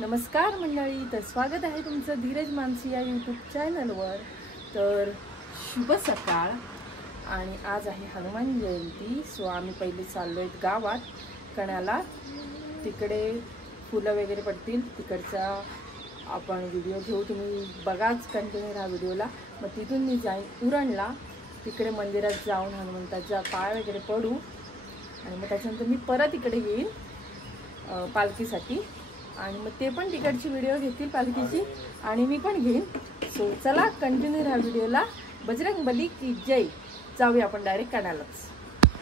नमस्कार मंडळी, तर स्वागत आहे तुमचं धीरज मानसी या यूट्यूब चॅनलवर। तर शुभ सकाळ आणि आज आहे हनुमान जयंती। सो आम्ही पहिले चाललो आहेत गावात कण्याला, तिकडे फुलं वगैरे पडतील, तिकडचा आपण व्हिडिओ घेऊ, तुम्ही बघाच कंटिन्यू राहा व्हिडिओला। मग तिथून मी जाईन उरणला, तिकडे मंदिरात जाऊन हनुमंताचा पाय वगैरे पडू आणि मग त्याच्यानंतर मी परत इकडे येईन पालखीसाठी आणि मग ते पण तिकडची व्हिडिओ घेतील पालखीची आणि मी पण घेईन। सो चला कंटिन्यू राहा व्हिडिओला। बजरंग बली की जय। जाऊया आपण डायरेक्ट कण्यालाच।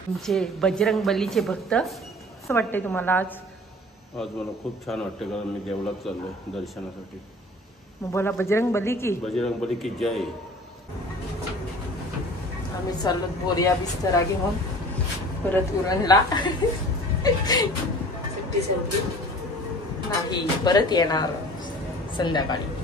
तुमचे बजरंग बलीचे भक्त असं वाटते तुम्हाला आज? आज मला खूप छान वाटते, कारण मी देवळात चाललोय दर्शनासाठी। मग बोला बजरंग बली की जय। आम्ही चाललो बोरिया बिस्तरा घेऊन परत उरणला। सुट्टी संपली नाही, परत येणार संध्याकाळी।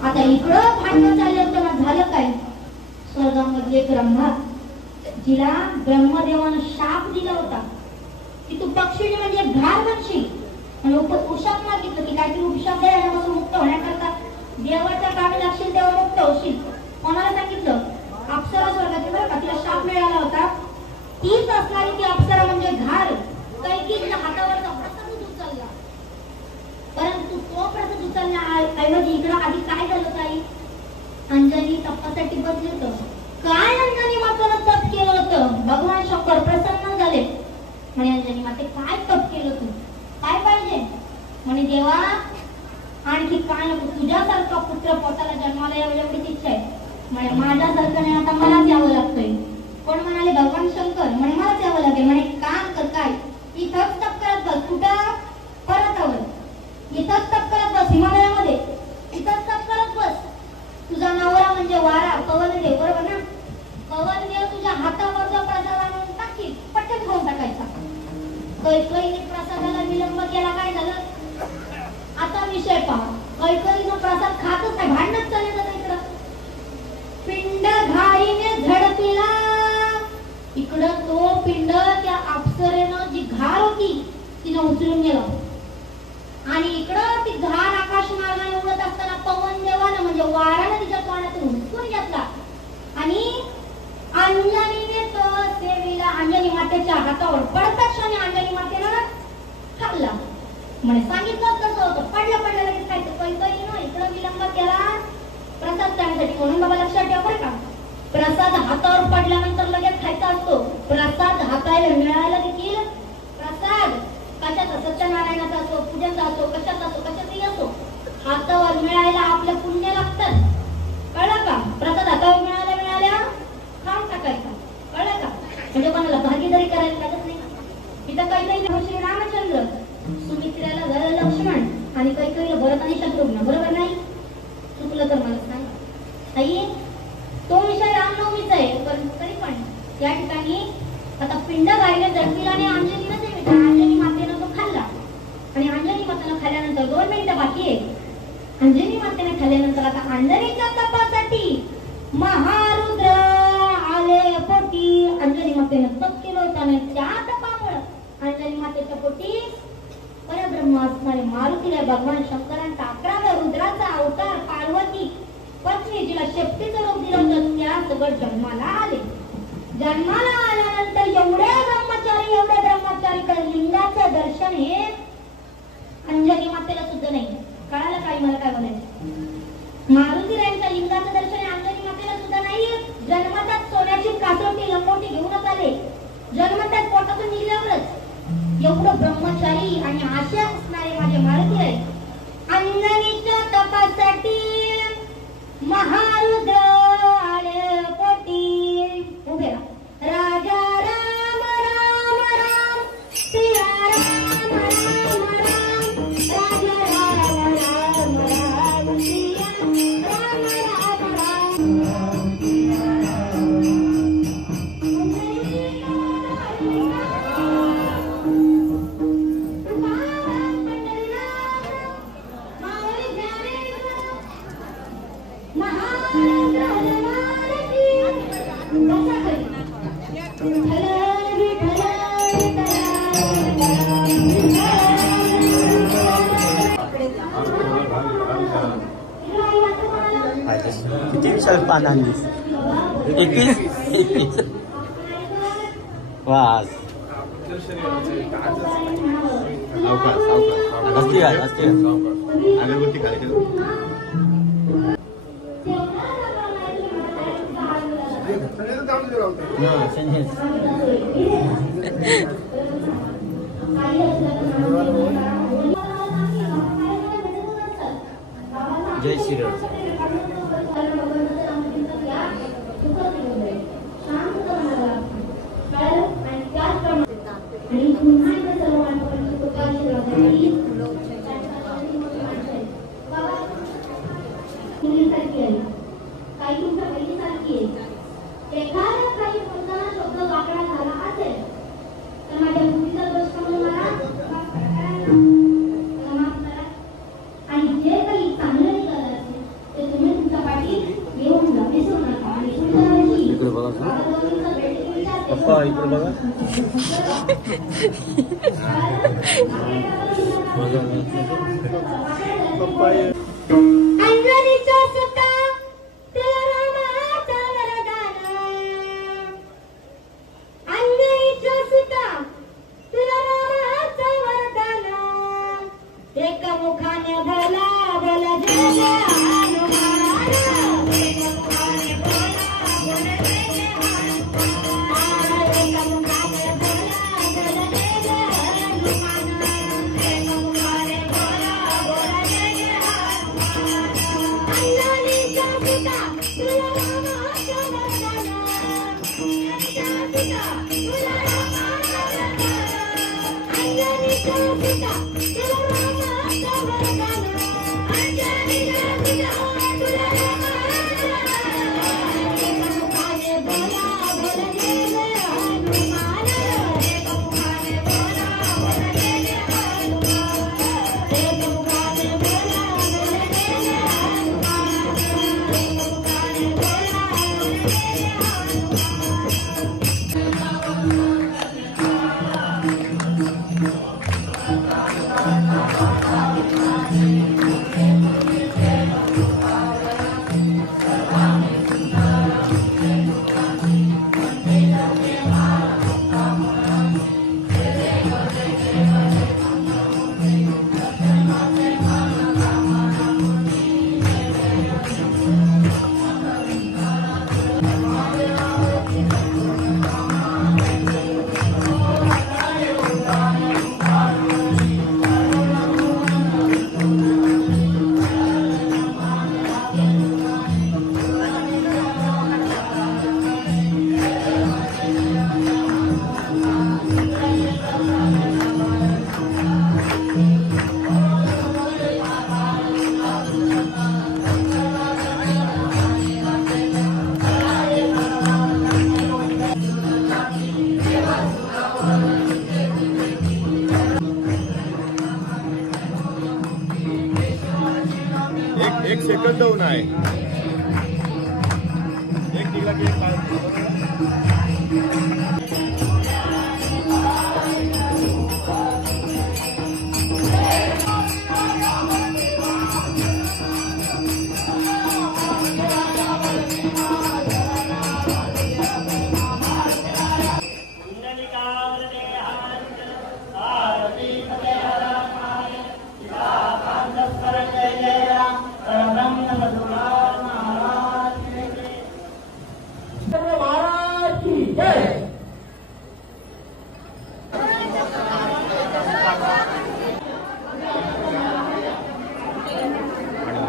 आता इकडं भांडण चाललं होतं, झालं काय? स्वर्गामधले ब्रह्मा, जिला ब्रह्मदेवानं शाप दिला होता की तू पक्षी म्हणजे घार बनशील, आणि उपशाप मागितलं की काहीतरी उपशाप द्यायला मुक्त होण्याकरता देवाच्या कामी लागशील तेव्हा मुक्त होशील। कोणाला सांगितलं? अप्सरा स्वर्गाची, बरं का? तिला शाप मिळाला होता। तीच असणारी ती अप्सरा म्हणजे घार कैकेयीच्या हातावरचा प्रसाद उचलला, परंतु तो प्रसाद उचलण्याऐवजी इकडं आधी काय झालं? ताई अंजनी तपासाठी बसले होतं। काय अंजनी मातेनं तप केलं होतं? भगवान शंकर प्रसन्न झाले, म्हणे अंजनी माते काय तप केलं तू? काय पाहिजे? म्हणे देवा आणखी काय नको, तुझ्यासारखा पुत्र पोटाला जन्माला यावं एवढीच इच्छा आहे। म्हणे माझ्यासारखं नाही, आता मलाच यावं लागतंय। कोण म्हणाले? भगवान शंकर म्हणे मलाच यावं लागेल। म्हणे काम कर, काय इथंच तप करत बस। कुठं? पर्वतावर इथंच तप करत बस, हिमालयामध्ये इथंच तप करत बस। तुझा नवरा म्हणजे वारा कवलदेव, बरोबर ना? कवलदेव तुझ्या हातावर जो प्रसाद आणून टाकील, पटकन खाऊन टाकायचा। कैकेयीने प्रसादाला विलंब केला, काय झालं? आता विषय पहा, कैकेयीचा प्रसाद खातच नाही, भांडणच चालत होतं इकडं। पिंड घाईने झडपिला घार होती तिनं उचलून गेलं आणि इकडं ती घार आकाश मार्गाने उडत असताना पवन देवानं म्हणजे वारानं तिच्या तोंडातून हुसकून घेतला आणि अंजनीने तो सेवेला अंजनी मातेच्या हातावर पडता क्षणी अंजनी मातेनं खाल्ला. म्हणे सांगितलं तसं होतं, पडलं लगेच खायचं. कैकईनं इकडं विलंब केला प्रसाद खाण्यासाठी, म्हणून बाबा लक्षात ठेवा बरं का, प्रसाद हातावर पडल्यानंतर लगेच खायचा असतो. प्रसाद हाताला मिळायला देखील प्रसाद कशाचा, सत्यनारायणाचा असो, पूजनचा असो, कशाचाही असो, हातावर मिळायला आपलं पुण्य लागतं. कळलं का? प्रसाद हातावर मिळाल्या खाऊन टाकायचा. कळलं का? म्हणजे कोणाला भागीदारी करायला लागत नाही. इथं कैकईला श्री रामचंद्र, सुमित्रेला झालं लक्ष्मण आणि कैकईला भरत आणि शत्रुघ्न. बरोबर नाही? चुकलं तर मला सांग. आई तो विषय रामनवमीचा आहे, पण तरी पण या ठिकाणी आता पिंड गायले जन्मीला आणि अंजनीनं ते अंजनी मातेनं तो खाल्ला आणि अंजनी मातेनं खाल्ल्यानंतर 2 मिनिटं बाकी आहे. अंजनी मातेने खाल्ल्यानंतर आता अंजनीच्या तपासाठी महारुद्र आले पोटी. अंजनी मातेनं तप केलं होतं आणि त्या तपामुळे अंजनी मातेच्या पोटी परब्रह्म असणारे मारुतीला भगवान शंकरांचा 11व्या रुद्राचा अवतार पार्वती पत्नी जिला शेपटीचं रूप दिलं होतं त्या सगळं जन्माला आले. जन्माला आल्यानंतर एवढे ब्रह्मचारी लिंगाचं दर्शन हे अंजनी मातेला सुद्धा नाही. कळालं काय मला काय बोलायचं? मारुतीरायांच्या लिंगाचं दर्शन हे अंजनी मातेला सुद्धा नाही. जन्मताच सोन्याची कासोटी लंगोटी घेऊनच आले. जन्मताच पोटातून निघल्यावरच एवढं ब्रह्मचारी आणि आशा असणारे माझे मारुती आहे. अंजनीच्या तपासाठी महारुद्र आले पोटी. उभे राहा. राजा राम राम राम सिया राम राम राम राजा राम राम राम सिया राम राम राम. किती विशाल पान आणलीस? 21 वास असते अगरबत्ती खाली जय श्रीराम. इकडे बघा. अंजनीचा सुता तुला रामाचा वरदान. अंजनीचा सुता तुला रामाचा वरदान. एका मुखाने बोला बोला जय जय हनुमान. एका मुखाने बोला बोला जय जय हनुमान. एका मुखाने बोला बोला जय जय हनुमान. एका मुखाने बोला बोला जय जय हनुमान. अंजनीचा सुता तुला रामाचा वरदान. अंजनीचा सुता तुला रामाचा वरदान. अंजनीचा सुता तुला रामाचा वरदान. अंजनीचा सुता तुला रामाचा वरदान. एका मुखाने बोला बोला जय जय हनुमान. एका मुखाने बोला बोला जय जय हनुमान. एका मुखाने बोला बोला जय जय हनुमान. एका मुखाने बोला बोला जय जय हनुमान. सेकंद होऊन आहे एक तिला की एक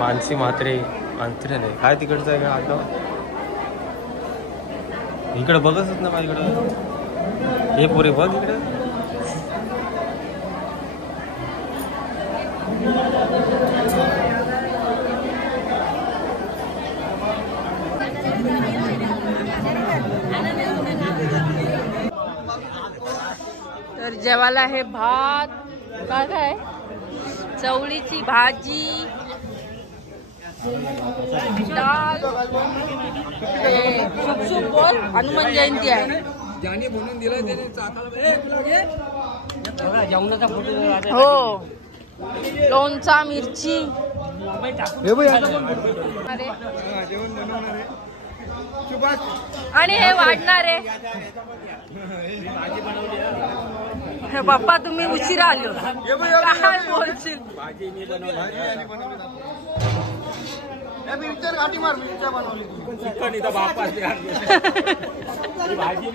मानसी म्हात्रे अंतरे नाही काय तिकडचं आहे का आता इकडे बघतच ना माझ्याकडं हे पुरे बघ इकडे तर जेवायला हे भात काय काय चवळीची भाजी डाळ सुप बोल हनुमान जयंती आहे हो लोणचा मिरची आणि हे वाढणार आहे बाप्पा तुम्ही उशिरा आलो काय बोलशील भाजी मी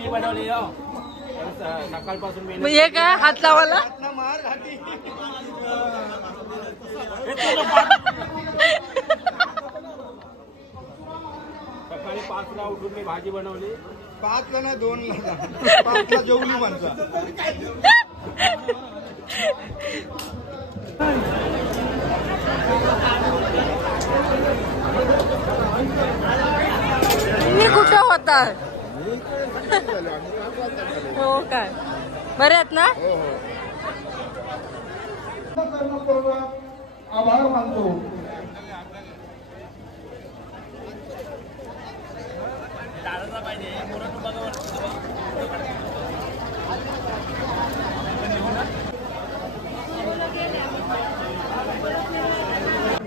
बनवली सकाळपासून हे काय हात लावायला सकाळी 5 ला उठून मी भाजी बनवली 5 ला नाही 2 ला 5 ला जेवली माणसं तुम्ही कुठं होता हो काय बरे आहेत ना आभार मानतो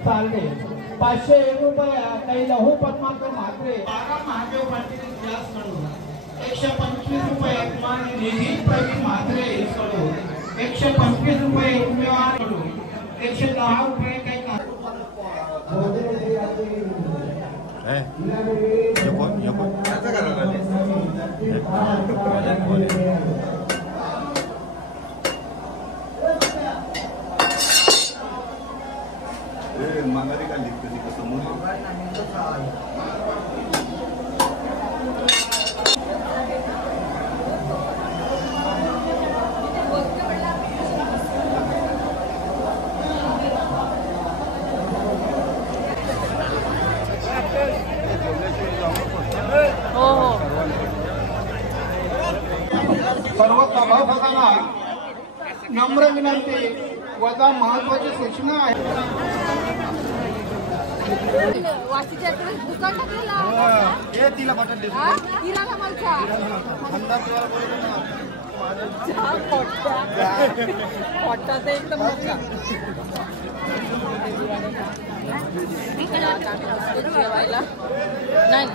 चालले 501 रुपया काही लहू पद्माकर म्हात्रे 12 महादेव पाटील क्लास म्हणून 125 रुपये निधी प्रवीण म्हात्रे कडून 125 रुपये उमेदवार कडून 110 रुपये काही माघारी का लिखते कसं सर्व सभासदांना नम्र विनंती वजा महत्वाची सूचना आहे वाशीच्या दुकान तिला बटन एकदम जेवायला नाही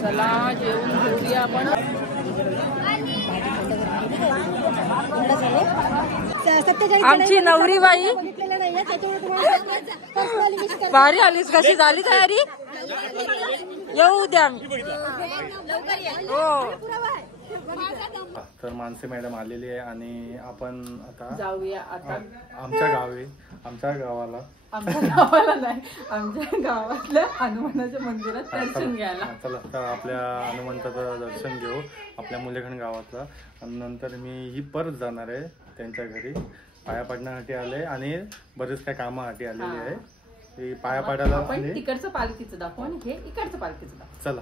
चला जेवून घेऊया आपण आमची नवरी बाई भारी आलीस कशी झाली तयारी येऊ द्या हो तर मानसी मॅडम आलेली आहे आणि आपण आता जाऊया आता आमच्या गावाला नाही आमच्या गावातल्या हनुमानाच्या मंदिरात दर्शन घ्यायला चला तर आपल्या हनुमंताचं दर्शन घेऊ आपल्या मुलेखंड गावातला आणि नंतर मी ही परत जाणार आहे त्यांच्या घरी पाया पडण्यासाठी आले आणि बरेच काही कामासाठी आलेली आहे पाया पाडायला आपण तिकडचं पालखीचं दाखवू आणि हे इकडचं पालखीचं दाखवू चला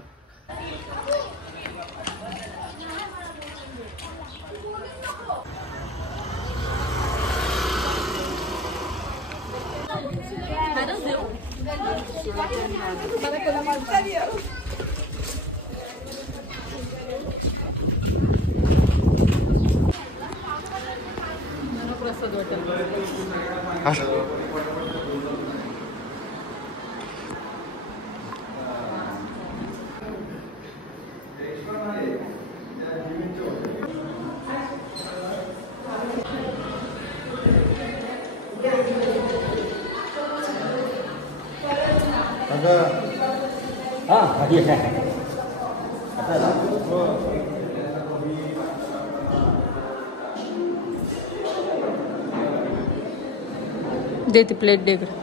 दे ती प्लेट दे इकडे.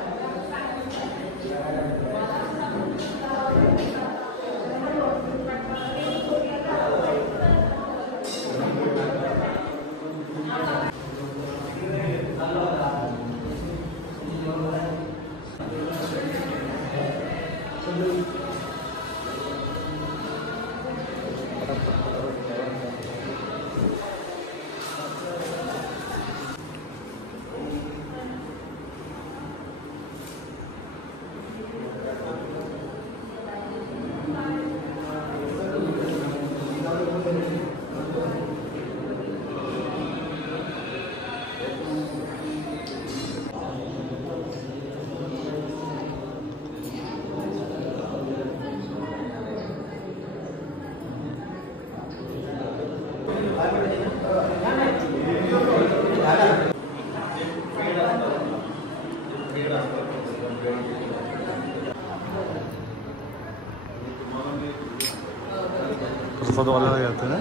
प्रसाद वाला जातं ना.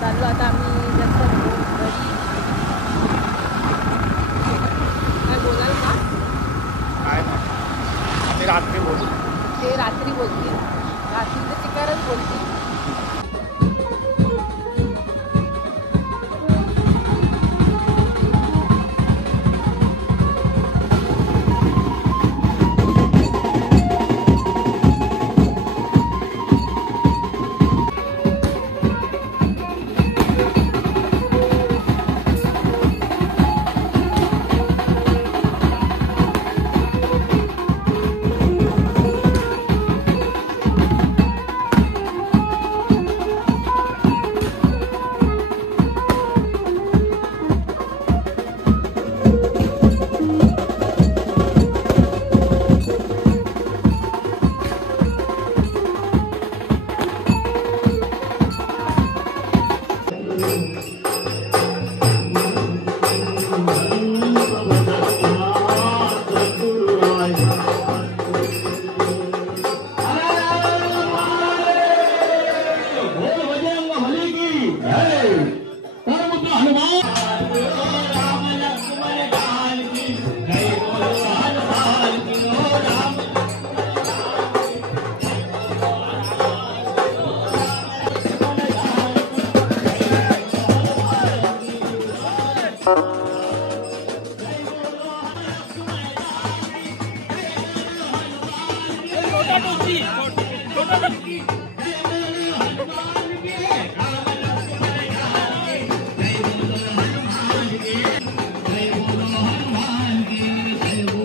चालू आता आम्ही नंतर घरी. काय बोलाल का? काय नाही ते रात्री बोलू. ते रात्री बोलते. रात्री तर चिकारच बोलते.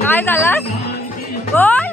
काय झालं? बोल.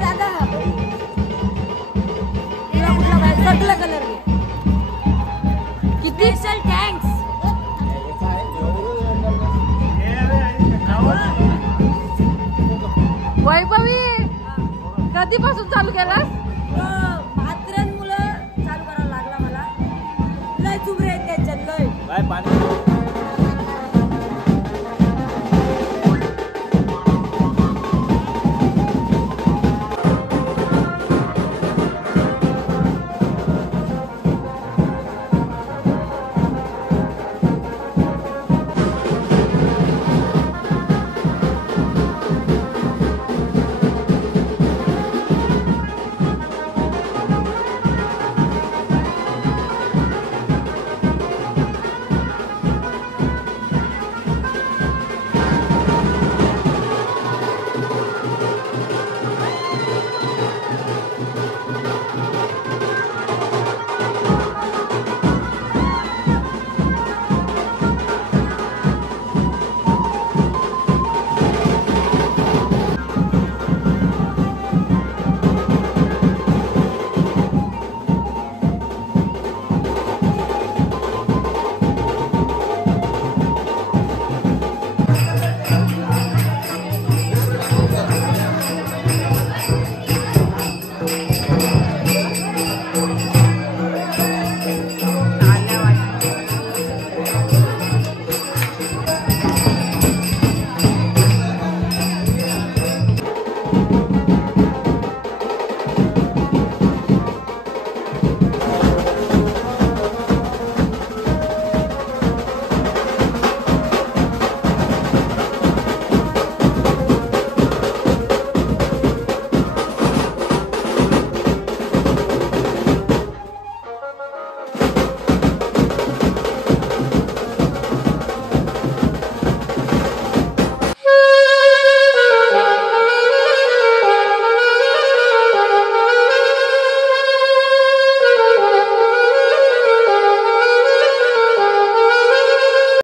दादा तुला कुठला पाहिजे सगळं कलर घे किती थँक्स वैभवी कधीपासून चालू केलास